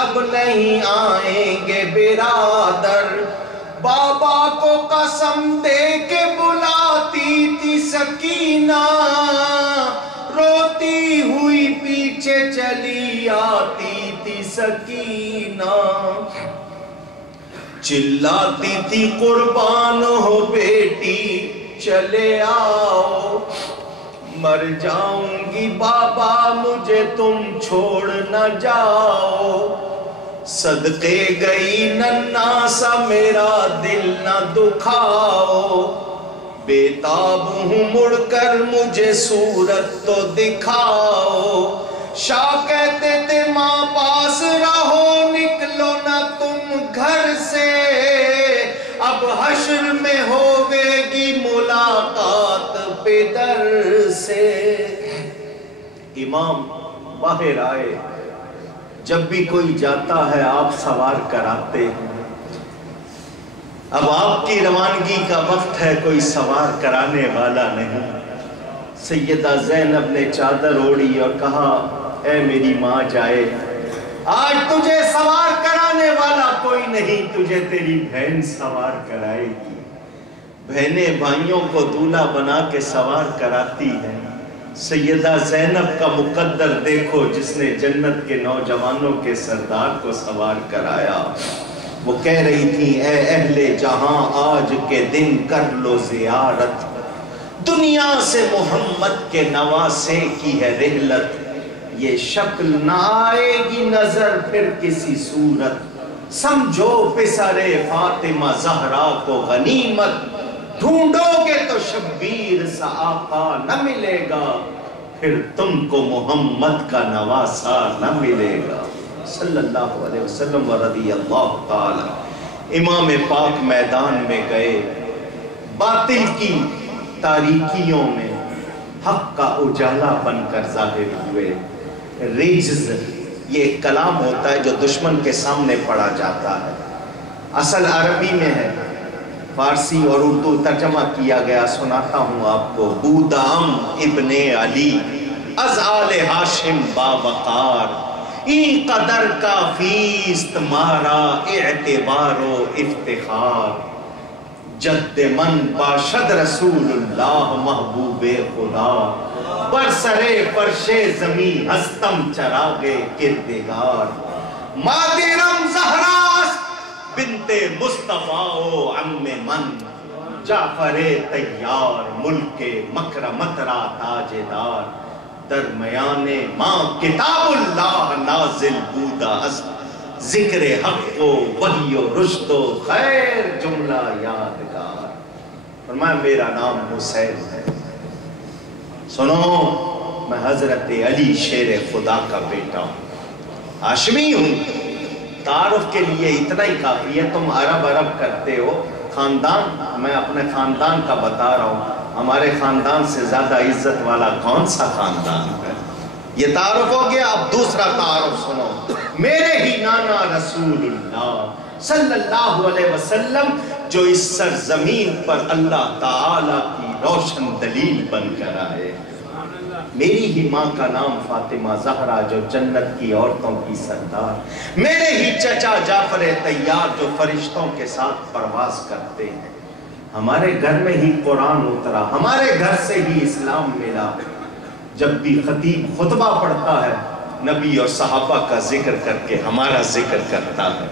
اب نہیں آئیں گے برادر، بابا کو قسم دے کے بلاتی تھی سکینہ، روتی ہوئی پیچھے چلی آتی تھی سکینہ، چلاتی تھی قربان ہو بیٹی چلے آؤ، مر جاؤں گی بابا مجھے تم چھوڑ نہ جاؤ، صدقے گئی ننھا سا میرا دل نہ دکھاؤ، بے تاب ہوں مڑ کر مجھے صورت تو دکھاؤ، شاہ کہتے تھے ماں پاس رہو نکلو نہ تم گھر سے، اب حشر میں ہوگے گی ملاقات پدر سے۔ امام باہر آئے، جب بھی کوئی جاتا ہے آپ سوار کراتے ہیں، اب آپ کی روانگی کا وقت ہے، کوئی سوار کرانے والا نہیں۔ سیدہ زینب نے چادر اوڑھی اور کہا اے میری ماں جائے، آج تجھے سوار کرانے والا کوئی نہیں، تجھے تیری بہن سوار کرائے گی۔ بہنیں بھائیوں کو دولہا بنا کے سوار کراتی ہیں۔ سیدہ زینب کا مقدر دیکھو جس نے جنت کے نوجوانوں کے سردار کو سوار کرایا۔ وہ کہہ رہی تھی اے اہل جہاں آج کے دن کر لو زیارت، دنیا سے محمد کے نواسے کی ہے رحلت، یہ شکل نہ آئے گی نظر پھر کسی صورت، سمجھو پسرے فاطمہ زہرا کو غنیمت، ڈھونڈو گے تو شبیر سا آقا نہ ملے گا، پھر تم کو محمد کا نواسا نہ ملے گا صلی اللہ علیہ وسلم ورضی اللہ تعالی۔ امام پاک میدان میں گئے، باطل کی تاریکیوں میں حق کا اجالا بن کر ظاہر ہوئے۔ رجز یہ ایک کلام ہوتا ہے جو دشمن کے سامنے پڑھا جاتا ہے، اصل عربی میں ہے، فارسی اور اردو ترجمہ کیا گیا، سناتا ہوں آپ کو۔ بودام ابن علی از آل ہاشم باوقار، این قدر کا فیست مارا اعتبار و افتخار، جد من باشد رسول اللہ محبوب خدا، برسرے فرش زمین ہستم چراغ کردگار، مادرم زہراست بنت مصطفیٰ و عم من، جعفر تیار ملک مکرمت را تاجدار، درمیان ماں کتاب اللہ نازل بودا از، ذکر حق و وحی و رشد و خیر جملہ یادگار۔ فرمایا میرا نام حسین ہے، سنو میں حضرت علی شیر خدا کا بیٹا ہوں، ہاشمی ہوں۔ تعارف کے لیے اتنا ہی کافی ہے، تم عرب کرتے ہو، خاندان میں اپنے خاندان کا بتا رہا ہوں، ہمارے خاندان سے زیادہ عزت والا کون سا خاندان ہے؟ یہ تعارف ہو گیا۔ اب دوسرا تعارف سنو، میرے ہی نانا رسول اللہ صلی اللہ علیہ وسلم جو اس سرزمین پر اللہ تعالیٰ کی روشن دلیل بن کر آئے، میری ہی ماں کا نام فاطمہ زہرا جو جنت کی عورتوں کی سردار، میرے ہی چچا جعفر تیار جو فرشتوں کے ساتھ پرواز کرتے ہیں، ہمارے گھر میں ہی قرآن اترا، ہمارے گھر سے ہی اسلام ملا۔ جب بھی خطیب خطبہ پڑھتا ہے نبی اور صحابہ کا ذکر کر کے ہمارا ذکر کرتا ہے،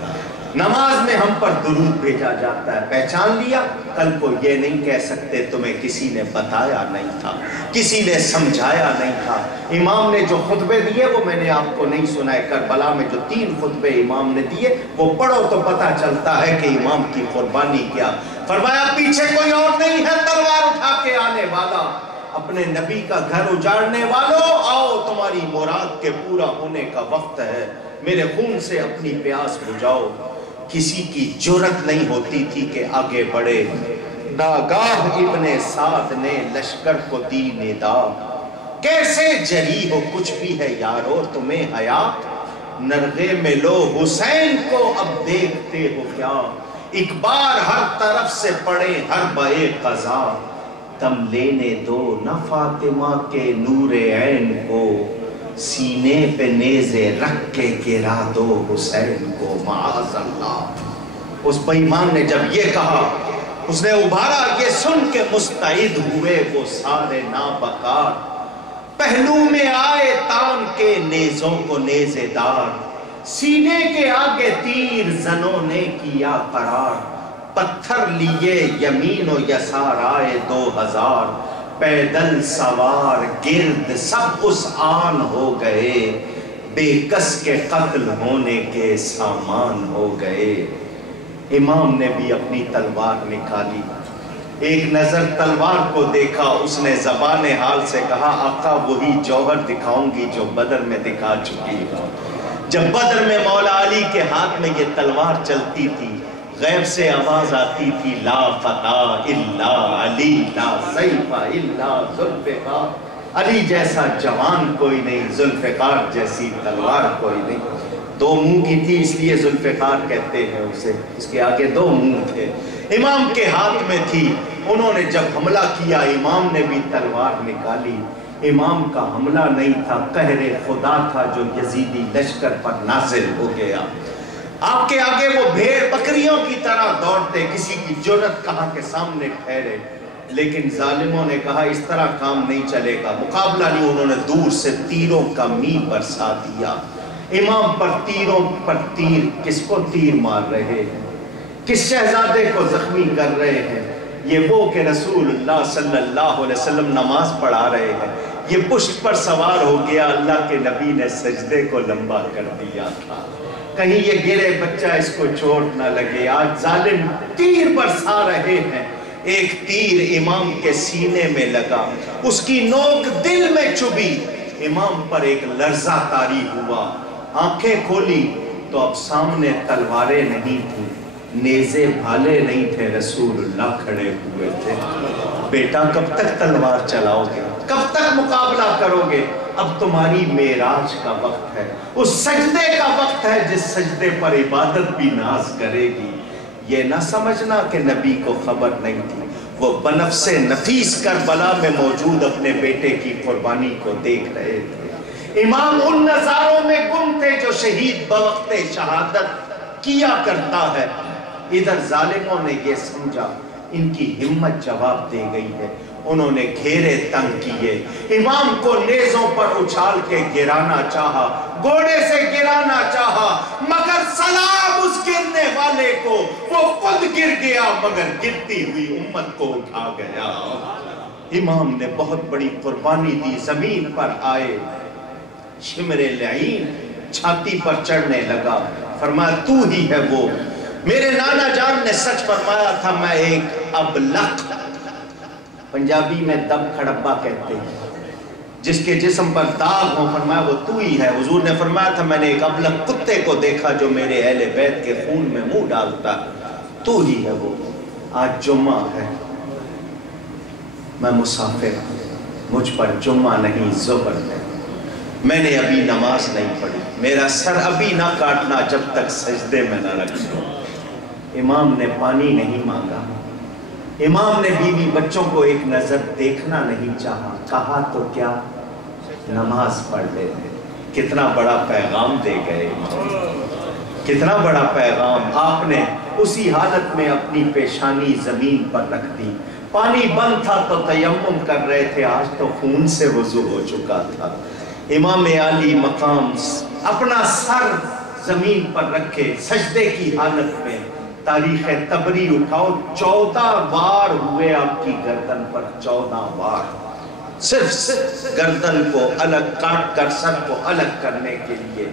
نماز میں ہم پر درود بھیجا جاتا ہے۔ پہچان لیا؟ کل کو یہ نہیں کہہ سکتے تمہیں کسی نے بتایا نہیں تھا، کسی نے سمجھایا نہیں تھا۔ امام نے جو خطبے دیے وہ میں نے آپ کو نہیں سنائے، کربلا میں جو 3 خطبے امام نے دیے وہ پڑھو تو پتہ چلتا ہے کہ امام کی قربانی کیا۔ فرمایا پیچھے کوئی اور نہیں ہے تلوار اٹھا کے آنے والا، اپنے نبی کا گھر اجاڑنے والوں آؤ، تمہاری مراد کے پورا ہونے کا وقت ہے، میرے خون سے اپنی پیاس بجھاؤ۔ کسی کی جرت نہیں ہوتی تھی کہ آگے بڑھے، ناگاہ ابن سعد نے لشکر کو دی ندا، کیسے جری ہو کچھ بھی ہے یارو تمہیں حیات، نرغے میں لو حسین کو اب دیکھتے ہو کیا، ایک بار ہر طرف سے پڑے ہر بے قضا، دم لینے دو نہ فاطمہ کے نور عین کو، سینے پہ نیزے رکھ کے گرا دو حسین کو معاذ اللہ۔ اس بے ایمان نے جب یہ کہا، اس نے ابھارا، یہ سن کے مستعد ہوئے وہ سارے نابکار، پہلو میں آئے تان کے نیزوں کو نیزے دار، سینے کے آگے تیر زنوں نے کیا قرار، پتھر لیے یمین و یسار آئے 2000، پیدل سوار گرد سب اس آن ہو گئے، بے کس کے قتل ہونے کے سامان ہو گئے۔ امام نے بھی اپنی تلوار نکالی، ایک نظر تلوار کو دیکھا، اس نے زبان حال سے کہا آقا وہی جوہر دکھاؤں گی جو بدر میں دکھا چکی ہوں۔ جب بدر میں مولا علی کے ہاتھ میں یہ تلوار چلتی تھی، غیب سے آواز آتی تھی لا فتح الا علی، لا سیف الا ذوالفقار، علی جیسا جوان کوئی نہیں، ذوالفقار جیسی تلوار کوئی نہیں۔ دو منہ کی تھی اس لیے ذوالفقار کہتے ہیں اسے، اس کے آگے دو منہ تھے، امام کے ہاتھ میں تھی۔ انہوں نے جب حملہ کیا امام نے بھی تلوار نکالی، امام کا حملہ نہیں تھا، قہر خدا تھا جو یزیدی لشکر پر نازل ہو گیا۔ آپ کے آگے وہ بھیڑ بکریوں کی طرح دوڑتے، کسی کی جرأت کہاں کے سامنے ٹھہرے، لیکن ظالموں نے کہا اس طرح کام نہیں چلے گا، مقابلہ نہیں۔ انہوں نے دور سے تیروں کا می برسا دیا، امام پر تیروں پر تیر، کس کو تیر مار رہے ہیں، کس شہزادے کو زخمی کر رہے ہیں؟ یہ وہ کہ رسول اللہ صلی اللہ علیہ وسلم نماز پڑھا رہے ہیں، یہ پشت پر سوار ہو گیا، اللہ کے نبی نے سجدے کو لمبا کر دیا تھا، کہیں یہ گرے بچہ اس کو چوٹ نہ لگے۔ آج ظالم تیر برسا رہے ہیں، ایک تیر امام کے سینے میں لگا، اس کی نوک دل میں چبھی، امام پر ایک لرزہ طاری ہوا، آنکھیں کھولی تو اب سامنے تلواریں نہیں تھیں، نیزے بھالے نہیں تھے، رسول اللہ کھڑے ہوئے تھے۔ بیٹا کب تک تلوار چلاؤ گے، کب تک مقابلہ کرو گے؟ اب تمہاری معراج کا وقت ہے، اس سجدے کا وقت ہے جس سجدے پر عبادت بھی ناز کرے گی۔ یہ نہ سمجھنا کہ نبی کو خبر نہیں تھی، وہ بنفس نفیس کربلا میں موجود اپنے بیٹے کی قربانی کو دیکھ رہے تھے۔ امام ان نظاروں میں گم تھے جو شہید بوقت شہادت کیا کرتا ہے۔ ادھر ظالموں نے یہ سمجھا ان کی ہمت جواب دے گئی ہے، انہوں نے گھیرے تنگ کیے، امام کو نیزوں پر اچھال کے گرانا چاہا، گھوڑے سے گرانا چاہا، مگر سلام اس گرنے والے کو، وہ خود گر گیا مگر گرتی ہوئی امت کو اٹھا گیا۔ امام نے بہت بڑی قربانی دی، زمین پر آئے، شمر لعین چھاتی پر چڑھنے لگا، فرمایا تو ہی ہے وہ، میرے نانا جان نے سچ فرمایا تھا، میں ایک ابلق، پنجابی میں دب کھڑبا کہتے ہیں، جس کے جسم پر داغ ہو، فرمایا وہ تو ہی ہے۔ حضور نے فرمایا تھا میں نے ایک ابلق کتے کو دیکھا جو میرے اہل بیت کے خون میں منہ ڈالتا، تو ہی ہے وہ۔ آج جمعہ ہے، میں مسافر ہوں، مجھ پر جمعہ نہیں ظہر ہے، میں نے ابھی نماز نہیں پڑھی، میرا سر ابھی نہ کاٹنا جب تک سجدے میں نہ رکھ دو۔ امام نے پانی نہیں مانگا، امام نے بیوی بچوں کو ایک نظر دیکھنا نہیں چاہا، کہا تو کیا نماز پڑھ لیتے۔ کتنا بڑا پیغام دے گئے، کتنا بڑا پیغام۔ آپ نے اسی حالت میں اپنی پیشانی زمین پر رکھ دی، پانی بند تھا تو تیمم کر رہے تھے، آج تو خون سے وضو ہو چکا تھا۔ امام عالی مقام اپنا سر زمین پر رکھے سجدے کی حالت میں، تاریخ تبری اٹھاؤ، 14 وار ہوئے آپ کی گردن پر، 14 وار، صرف گردن کو الگ کاٹ کر سر کو الگ کرنے کے لیے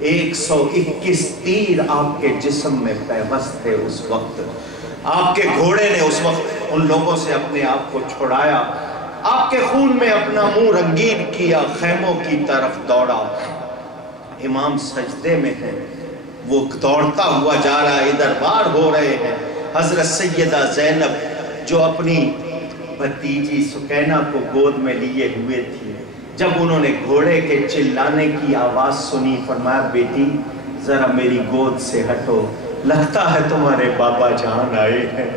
121 تیر آپ کے جسم میں پیوست تھے اس وقت۔ آپ کے گھوڑے نے اس وقت ان لوگوں سے اپنے آپ کو چھڑایا، آپ کے خون میں اپنا منہ رنگین کیا، خیموں کی طرف دوڑا۔ امام سجدے میں ہے، وہ دوڑتا ہوا جا رہا ہے، ادھر وار ہو رہے ہیں۔ حضرت سیدہ زینب جو اپنی بھتیجی سکینہ کو گود میں لیے ہوئے تھی، جب انہوں نے گھوڑے کے چلانے کی آواز سنی، فرمایا بیٹی ذرا میری گود سے ہٹو، لگتا ہے تمہارے بابا جان آئے ہیں۔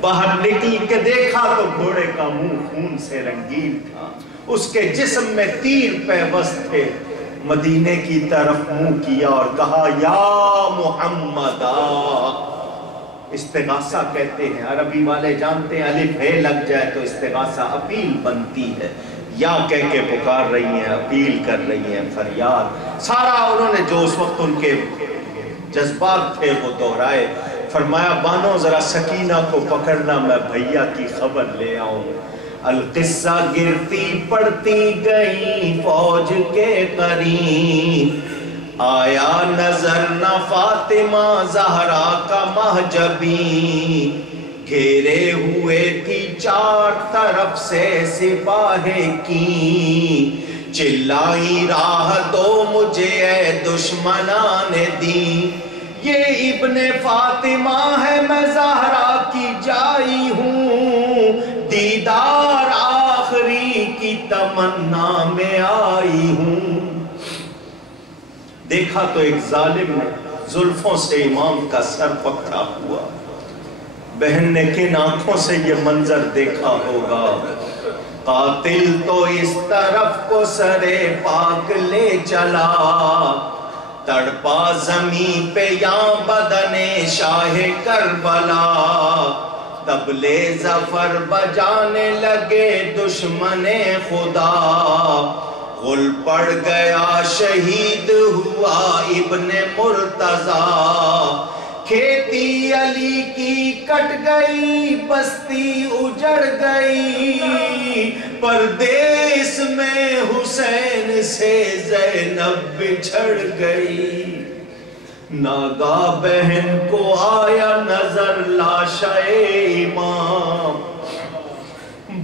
باہر نکل کے دیکھا تو گھوڑے کا منہ خون سے رنگین تھا، اس کے جسم میں تیر پیوست تھے۔ مدینے کی طرف منہ کیا اور کہا یا محمد استغاثہ کہتے ہیں، عربی والے جانتے ہیں الف ہے لگ جائے تو استغاثہ اپیل بنتی ہے، یا کہہ کے پکار رہی ہیں، اپیل کر رہی ہیں، فریاد، سارا انہوں نے جو اس وقت ان کے جذبات تھے وہ دہرائے۔ فرمایا بانو ذرا سکینہ کو پکڑنا، میں بھیا کی خبر لے آؤں۔ القصہ گرتی پڑتی گئی فوج کے قریب، آیا نظر نہ فاطمہ زہرا کا محجبی، گھیرے ہوئے تھی چار طرف سے سپاہ کی، چلائی راہ دو مجھے اے دشمنان دی، یہ ابن فاطمہ ہے میں زہرا کی جائی ہوں، دیدار آخری کی تمنا میں آئی ہوں۔ دیکھا تو ایک ظالم نے زلفوں سے امام کا سر پکڑا ہوا، بہن نے کن آنکھوں سے یہ منظر دیکھا ہوگا، قاتل تو اس طرف کو سرے پاک لے چلا، تڑپا زمین پہ یا بدن شاہ کربلا، طبلِ ظفر بجانے لگے دشمن خدا، غل پڑ گیا شہید ہوا ابن مرتضیٰ، کھیتی علی کی کٹ گئی بستی اجڑ گئی، پردیس میں حسین سے زینب بچھڑ گئی، ناگاہ بہن کو آیا نظر لاشِ امام،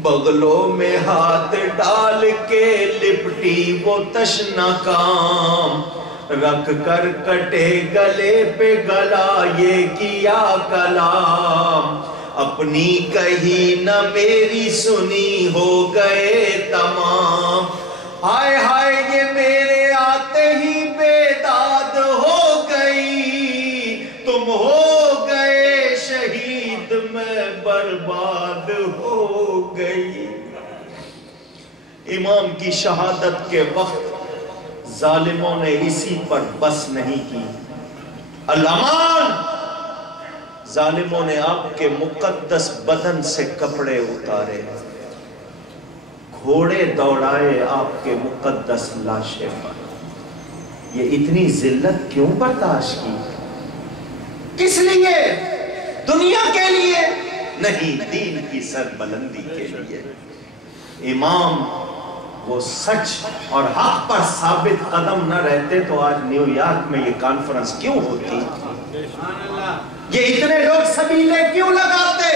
بغلوں میں ہاتھ ڈال کے لپٹی وہ تشنہ کام، رکھ کر کٹے گلے پہ گلا یہ کیا کلام، اپنی کہی نہ میری سنی ہو گئے تمام، ہائے ہائے یہ میرے آتے ہی بیداد ہو گئی، تم ہو گئے شہید میں برباد ہو گئی۔ امام کی شہادت کے وقت ظالموں نے اسی پر بس نہیں کی، الامان، ظالموں نے آپ کے مقدس بدن سے کپڑے اتارے، گھوڑے دوڑائے آپ کے مقدس لاشے پر۔ یہ اتنی ذلت کیوں برداشت کی؟ کس لیے؟ دنیا کے لیے نہیں، دین کی سربلندی کے لیے۔ امام وہ سچ اور حق پر ثابت قدم نہ رہتے تو آج نیو یارک میں یہ کانفرنس کیوں ہوتی؟ یہ اتنے لوگ سبیلے کیوں لگاتے؟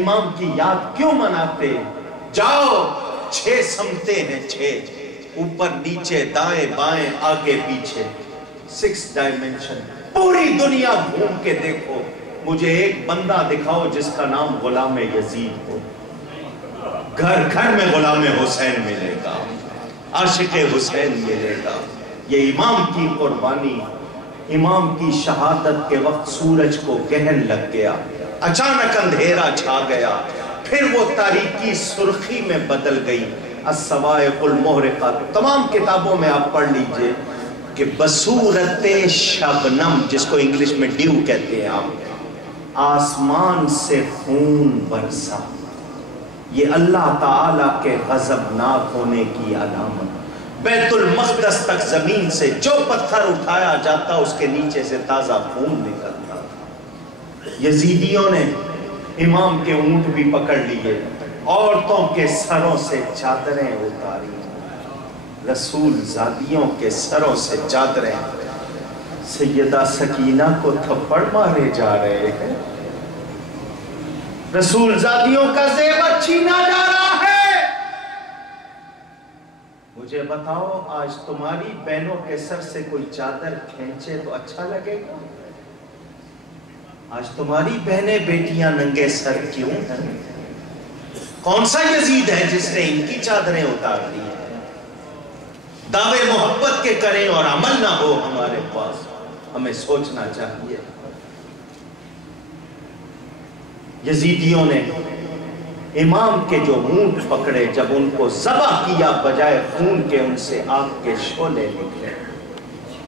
امام کی یاد کیوں مناتے؟ جاؤ، 6 سمتے ہیں، 6 اوپر نیچے دائیں بائیں آگے پیچھے، 6 ڈائمنشن، پوری دنیا گھوم کے دیکھو، مجھے ایک بندہ دکھاؤ جس کا نام غلام یزید ہو۔ گھر گھر میں غلام حسین ملے گا، عاشق حسین ملے گا۔ یہ امام کی قربانی، امام کی شہادت کے وقت سورج کو گہن لگ گیا، اچانک اندھیرا چھا گیا، پھر وہ تاریکی سرخی میں بدل گئی۔ الصواعق المحرقہ تمام کتابوں میں آپ پڑھ لیجئے کہ بصورت شبنم، جس کو انگلش میں ڈیو کہتے ہیں آپ، آسمان سے خون برسا، یہ اللہ تعالیٰ کے غضبناک ہونے کی علامت۔ بیت المقدس تک زمین سے جو پتھر اٹھایا جاتا اس کے نیچے سے تازہ خون نکلتا تھا۔ یزیدیوں نے امام کے اونٹ بھی پکڑ لیے، عورتوں کے سروں سے چادریں اتاری، رسول زادیوں کے سروں سے چادریں، سیدہ سکینہ کو تھپڑ مارے جا رہے ہیں، رسول زادیوں کا زیور چھینا جا رہا ہے۔ مجھے بتاؤ آج تمہاری بہنوں کے سر سے کوئی چادر کھینچے تو اچھا لگے گا؟ آج تمہاری بہنیں بیٹیاں ننگے سر کیوں ہیں؟ کون سا یزید ہے جس نے ان کی چادریں اتار دی ہیں؟ دعوے محبت کے کریں اور عمل نہ ہو ہمارے پاس، ہمیں سوچنا چاہیے۔ یزیدیوں نے امام کے جو اونٹ پکڑے، جب ان کو ذبح کیا بجائے خون کے ان سے آگ کے شعلے نکلے۔